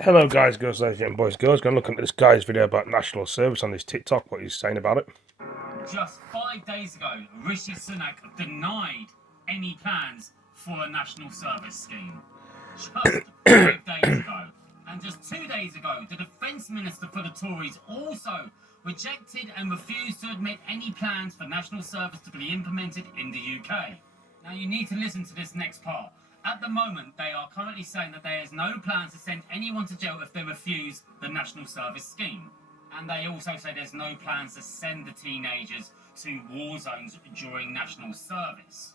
Hello guys, girls, ladies and boys, girls. Going to look at this guy's video about national service on this TikTok, what he's saying about it. Just 5 days ago, Rishi Sunak denied any plans for a national service scheme. Just 5 days ago. And just 2 days ago, the Defence Minister for the Tories also rejected and refused to admit any plans for national service to be implemented in the UK. Now you need to listen to this next part. At the moment, they are currently saying that there is no plans to send anyone to jail if they refuse the national service scheme. And they also say there's no plans to send the teenagers to war zones during national service.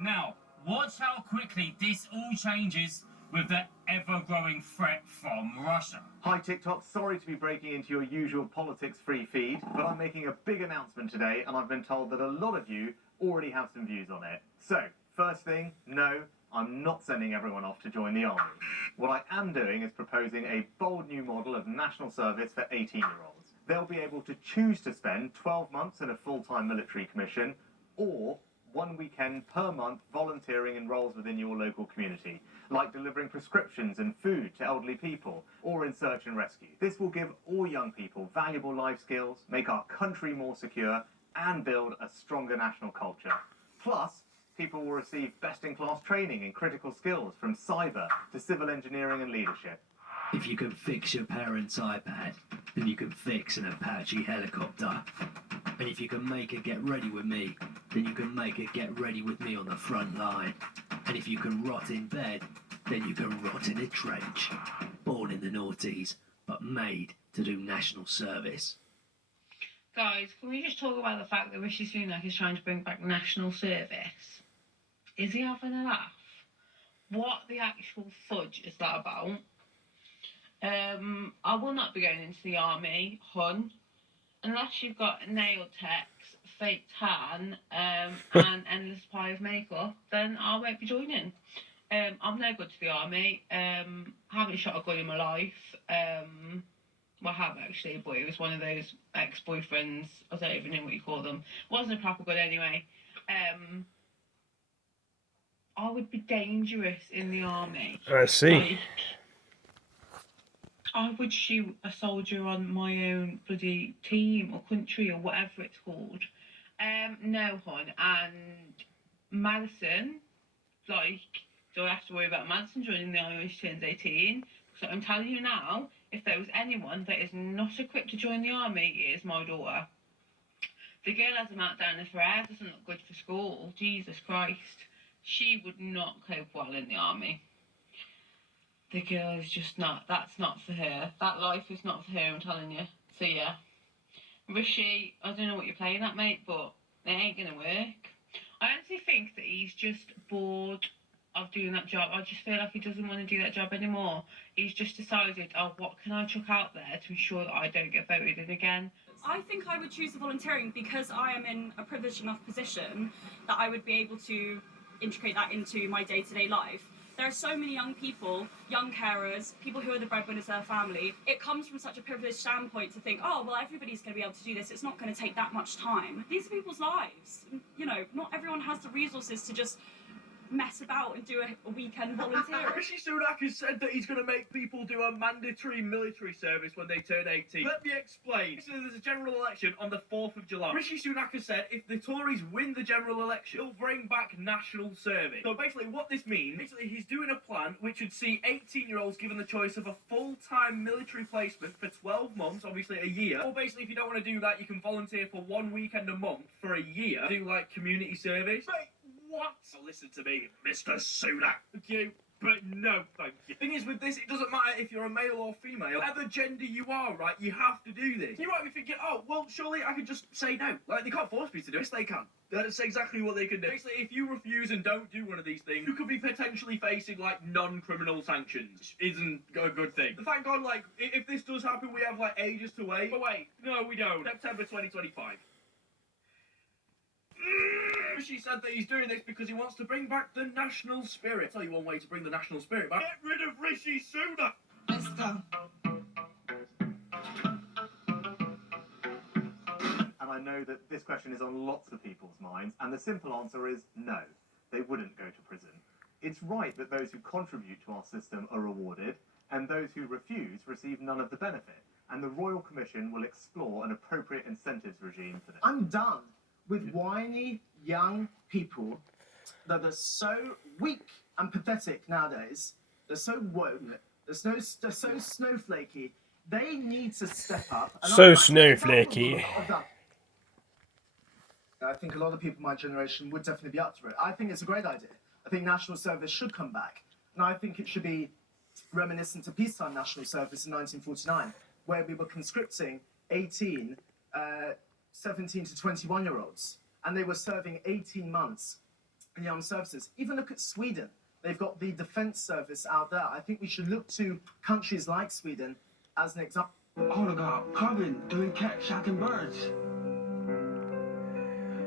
Now, watch how quickly this all changes with the ever-growing threat from Russia. Hi TikTok, sorry to be breaking into your usual politics-free feed, but I'm making a big announcement today and I've been told that a lot of you already have some views on it. So, first thing, no, I'm not sending everyone off to join the army. What I am doing is proposing a bold new model of national service for 18-year-olds. They'll be able to choose to spend 12 months in a full-time military commission or 1 weekend per month volunteering in roles within your local community, like delivering prescriptions and food to elderly people, or in search and rescue. This will give all young people valuable life skills, make our country more secure, and build a stronger national culture. Plus, people will receive best-in-class training in critical skills from cyber to civil engineering and leadership. If you can fix your parents' iPad, then you can fix an Apache helicopter. And if you can make a get ready with me, then you can make a get ready with me on the front line. And if you can rot in bed, then you can rot in a trench. Born in the noughties, but made to do national service. Guys, can we just talk about the fact that Rishi Sunak is trying to bring back national service? Is he having a laugh? What the actual fudge is that about? I will not be going into the army, hun, unless you've got nail techs, fake tan, and endless supply of makeup, then I won't be joining. I'm no good to the army. Haven't shot a gun in my life. Well, I have actually, but it was one of those ex-boyfriends. I don't even know what you call them. Wasn't a proper gun anyway. I would be dangerous in the army. I see. Like, I would shoot a soldier on my own bloody team or country or whatever it's called. No, hon. And Madison, like, do I have to worry about Madison joining the army when she turns 18? So I'm telling you now, if there was anyone that is not equipped to join the army, it is my daughter. The girl has a meltdown if her hair doesn't look good for school. Jesus Christ. She would not cope well in the army. The girl is just not, that's not for her. That life is not for her, I'm telling you. So yeah. Rishi, I don't know what you're playing at, mate, but it ain't gonna work. I honestly think that he's just bored of doing that job. I just feel like he doesn't want to do that job anymore. He's just decided, oh, what can I chuck out there to ensure that I don't get voted in again? I think I would choose the volunteering because I am in a privileged enough position that I would be able to integrate that into my day-to-day life. There are so many young people, young carers, people who are the breadwinners of their family. It comes from such a privileged standpoint to think, oh, well, everybody's going to be able to do this. It's not going to take that much time. These are people's lives. You know, not everyone has the resources to just mess about and do a weekend volunteering. Rishi Sunak has said that he's going to make people do a mandatory military service when they turn 18. Let me explain. So there's a general election on the 4th of July. Rishi Sunak has said if the Tories win the general election, he'll bring back national service. So basically what this means, he's doing a plan which would see 18-year-olds given the choice of a full-time military placement for 12 months, obviously a year. Or basically if you don't want to do that, you can volunteer for 1 weekend a month for a year, do like community service. Mate, what? So listen to me, Mr. Sunak. Thank you, but no thank you. Thing is, with this, it doesn't matter if you're a male or female. Whatever gender you are, right, you have to do this. You might be thinking, oh, well, surely I could just say no. Like, they can't force me to do it. Yes, they can. That's exactly what they can do. Basically, if you refuse and don't do one of these things, you could be potentially facing, like, non-criminal sanctions. Which isn't a good thing. Thank God, like, if this does happen, we have, like, ages to wait. But wait, no, we don't. September 2025. She said that he's doing this because he wants to bring back the national spirit. I'll tell you one way to bring the national spirit back. Get rid of Rishi Sunak! Let's go. And I know that this question is on lots of people's minds, and the simple answer is no, they wouldn't go to prison. It's right that those who contribute to our system are rewarded, and those who refuse receive none of the benefit. And the Royal Commission will explore an appropriate incentives regime for this. I'm done with whiny young people that are so weak and pathetic nowadays. They're so woke. They're so snowflakey. They need to step up. And So I'm snowflakey. I think a lot of people in my generation would definitely be up for it. I think it's a great idea. I think national service should come back. And I think it should be reminiscent to peacetime national service in 1949, where we were conscripting 17 to 21-year-olds, and they were serving 18 months in the armed services. Even look at Sweden. They've got the defence service out there. I think we should look to countries like Sweden as an example. All about clubbing, doing cat shacking birds.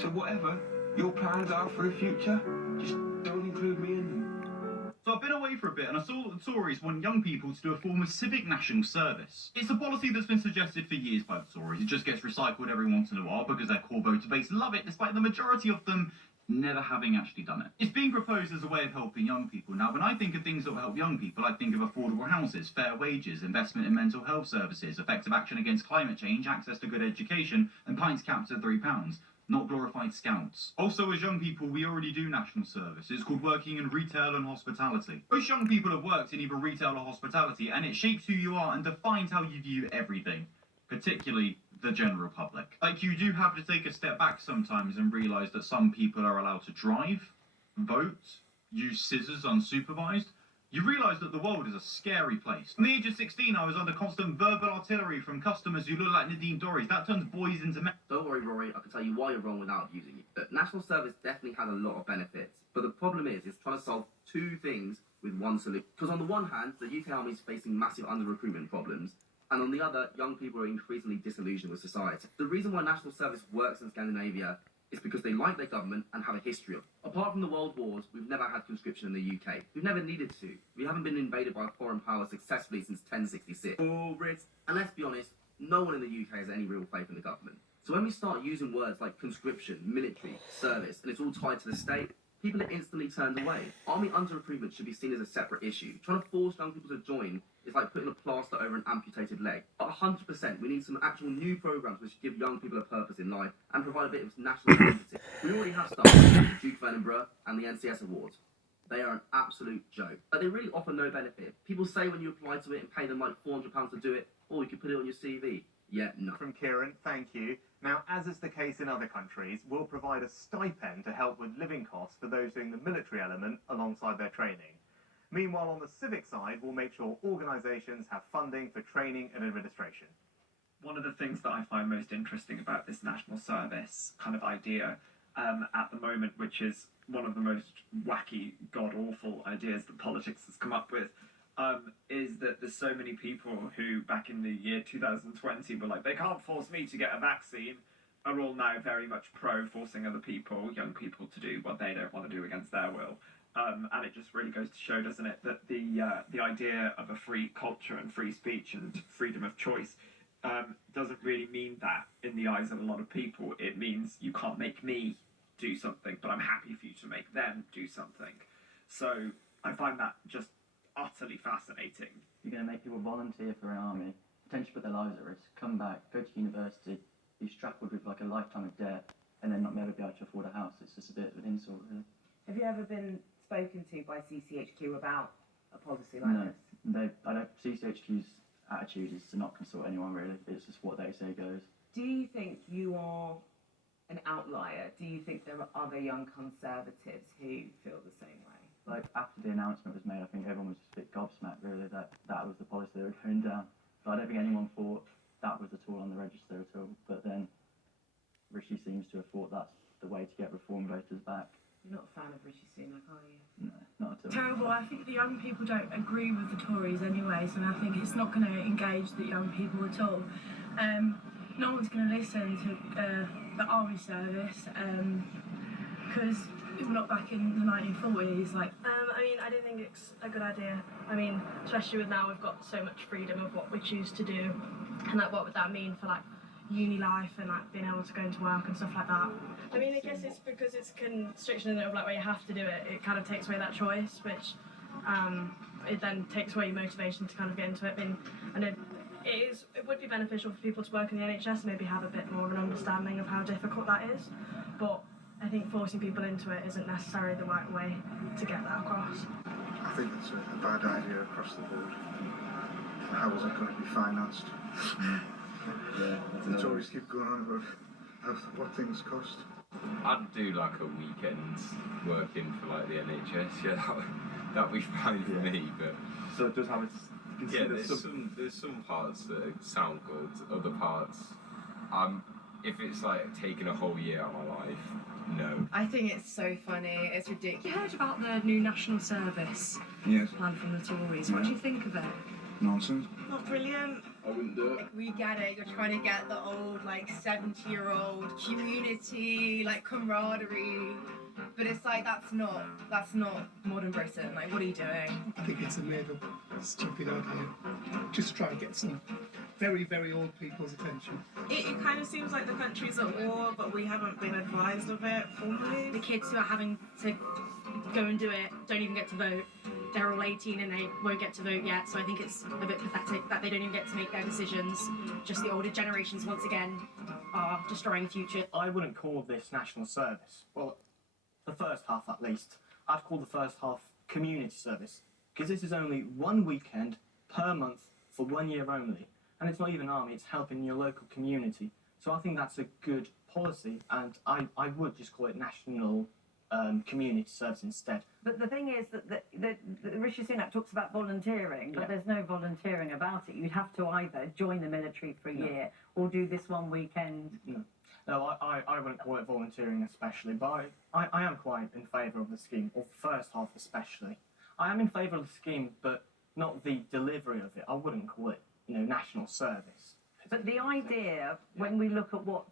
So whatever your plans are for the future, just don't include me in them. So I've been away for a bit and I saw that the Tories want young people to do a form of civic national service. It's a policy that's been suggested for years by the Tories. It just gets recycled every once in a while because their core voter base love it, despite the majority of them never having actually done it. It's being proposed as a way of helping young people. Now, when I think of things that will help young people, I think of affordable houses, fair wages, investment in mental health services, effective action against climate change, access to good education, and pints capped at £3. Not glorified scouts. Also, as young people, we already do national service. It's called working in retail and hospitality. Most young people have worked in either retail or hospitality, and it shapes who you are and defines how you view everything, particularly the general public. Like, you do have to take a step back sometimes and realise that some people are allowed to drive, vote, use scissors unsupervised. You realise that the world is a scary place. From the age of 16, I was under constant verbal artillery from customers who look like Nadine Dorries. That turns boys into men. Don't worry, Rory, I can tell you why you're wrong without abusing you. National service definitely has a lot of benefits, but the problem is it's trying to solve two things with one solution. Because on the one hand, the UK Army is facing massive under-recruitment problems, and on the other, young people are increasingly disillusioned with society. The reason why national service works in Scandinavia is because they like their government and have a history of it. Apart from the World Wars, we've never had conscription in the UK. We've never needed to. We haven't been invaded by a foreign power successfully since 1066. And let's be honest, no one in the UK has any real faith in the government. So when we start using words like conscription, military, service, and it's all tied to the state, people are instantly turned away. Army under-recruitment should be seen as a separate issue. Trying to force young people to join is like putting a plaster over an amputated leg. But 100%, we need some actual new programs which give young people a purpose in life and provide a bit of national identity. We already have stuff like the Duke of Edinburgh and the NCS Awards. They are an absolute joke. But they really offer no benefit. People say when you apply to it and pay them like £400 to do it, or you can put it on your CV. Yeah, no. From Kieran, thank you. Now, as is the case in other countries, we'll provide a stipend to help with living costs for those doing the military element alongside their training. Meanwhile, on the civic side, we'll make sure organisations have funding for training and administration. One of the things that I find most interesting about this national service kind of idea at the moment, which is one of the most wacky, god-awful ideas that politics has come up with, is that there's so many people who, back in the year 2020, were like, they can't force me to get a vaccine, are all now very much pro forcing other people, young people, to do what they don't want to do against their will. And it just really goes to show, doesn't it, that the idea of a free culture and free speech and freedom of choice doesn't really mean that in the eyes of a lot of people. It means you can't make me do something, but I'm happy for you to make them do something. So I find that just utterly fascinating. You're going to make people volunteer for an army, potentially put their lives at risk, come back, go to university, be struggled with like a lifetime of debt, and then not never be able to afford a house. It's just a bit of an insult, really. Have you ever been spoken to by CCHQ about a policy like this? No, I don't. CCHQ's attitude is to not consult anyone, really. It's just what they say goes. Do you think you are an outlier? Do you think there are other young Conservatives who feel the same way? Like, after the announcement was made, I think everyone was just a bit gobsmacked, really, that was the policy they were going down. But I don't think anyone thought that was at all on the register at all. But then Rishi seems to have thought that's the way to get reform voters back. You're not a fan of Rishi Sunak, are you? No, not at all. Terrible. I think the young people don't agree with the Tories anyways, and I think it's not going to engage the young people at all. No one's going to listen to the army service because we're not back in the 1940s. Like, I mean, I don't think it's a good idea. I mean, especially with now we've got so much freedom of what we choose to do, and like, what would that mean for like uni life and like being able to go into work and stuff like that? I mean, I guess it's because it's constriction of like where you have to do it. It kind of takes away that choice, which it then takes away your motivation to kind of get into it. And it would be beneficial for people to work in the NHS and maybe have a bit more of an understanding of how difficult that is. But I think forcing people into it isn't necessarily the right way to get that across. I think it's a bad idea across the board. How is it going to be financed? The Tories keep going on about what things cost. I'd do like a weekend working for like the NHS. Yeah, that would be fine for me. But so it does have its. Yeah, there's some parts that sound good. Other parts, if it's like taking a whole year out of my life, no. I think it's so funny. It's ridiculous. You heard about the new national service plan from the Tories? What do you think of it? Nonsense. Not brilliant. I wouldn't do it. We get it. You're trying to get the old, like, 70-year-old community, like, camaraderie. But it's like, that's not modern Britain. Like, what are you doing? I think it's a made-up, stupid idea. Just to try and get some very, very old people's attention. It kind of seems like the country's at war, but we haven't been advised of it formally. The kids who are having to go and do it don't even get to vote. They're all 18 and they won't get to vote yet, so I think it's a bit pathetic that they don't even get to make their decisions. Just the older generations, once again, are destroying the future. I wouldn't call this national service. Well, the first half at least. I'd call the first half community service, because this is only one weekend per month for 1 year only. And it's not even army, it's helping your local community. So I think that's a good policy, and I would just call it national community service instead. But the thing is that Rishi Sunak talks about volunteering, but there's no volunteering about it. You'd have to either join the military for a year or do this one weekend. No, I wouldn't call it volunteering especially, but I am quite in favour of the scheme, or the first half especially. I am in favour of the scheme, but not the delivery of it. I wouldn't call it, national service. But the idea, when we look at what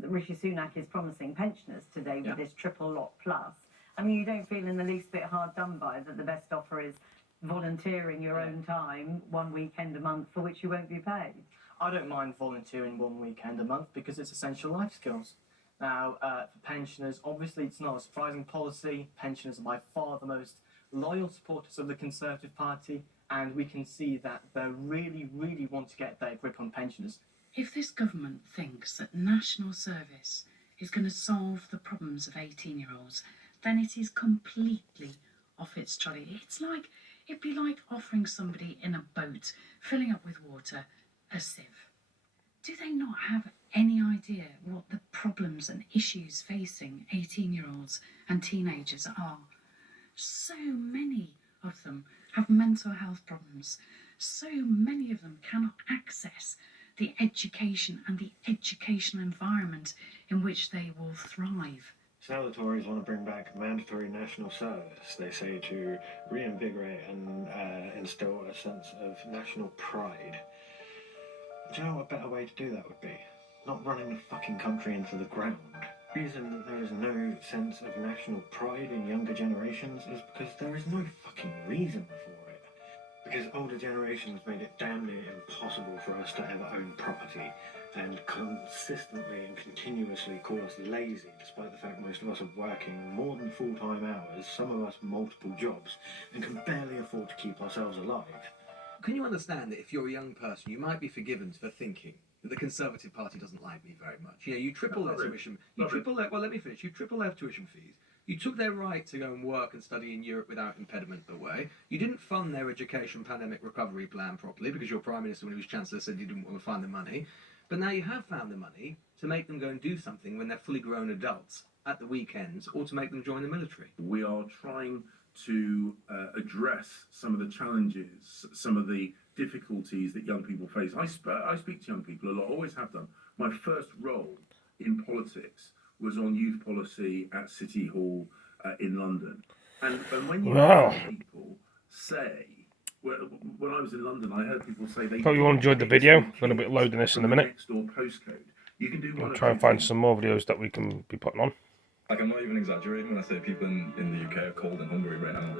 Rishi Sunak is promising pensioners today with this triple lot plus, I mean, you don't feel in the least bit hard done by that the best offer is volunteering your own time 1 weekend a month for which you won't be paid. I don't mind volunteering 1 weekend a month because it's essential life skills. Now, for pensioners, obviously it's not a surprising policy. Pensioners are by far the most loyal supporters of the Conservative Party, and we can see that they really, really want to get their grip on pensioners. If this government thinks that national service is going to solve the problems of 18-year-olds, then it is completely off its trolley. It'd be like offering somebody in a boat, filling up with water, a sieve. Do they not have any idea what the problems and issues facing 18-year-olds and teenagers are? So many of them have mental health problems. So many of them cannot access the education and the educational environment in which they will thrive. So now the Tories want to bring back mandatory national service. They say to reinvigorate and instill a sense of national pride. Do you know what a better way to do that would be? Not running the fucking country into the ground. The reason there is no sense of national pride in younger generations is because there is no fucking reason for it. Because older generations made it damn near impossible for us to ever own property, and consistently and continuously call us lazy, despite the fact most of us are working more than full-time hours, some of us multiple jobs, and can barely afford to keep ourselves alive. Can you understand that if you're a young person, you might be forgiven for thinking that the Conservative Party doesn't like me very much? You triple their tuition. Well, let me finish. You triple their tuition fees. You took their right to go and work and study in Europe without impediment away. You didn't fund their education pandemic recovery plan properly because your Prime Minister, when he was Chancellor, said you didn't want to fund the money. But now you have found the money to make them go and do something when they're fully grown adults at the weekends, or to make them join the military. We are trying to address some of the challenges, some of the difficulties that young people face. I speak to young people a lot, always have done. My first role in politics was on youth policy at City Hall in London. And when you hear people say, when I was in London, I heard people say they... Hope you all enjoyed the video. I'm going to be loading this in a minute. Next door postcode. You can do I'll try and find some more videos that we can be putting on. Like, I'm not even exaggerating when I say people in the UK are cold and hungry right now.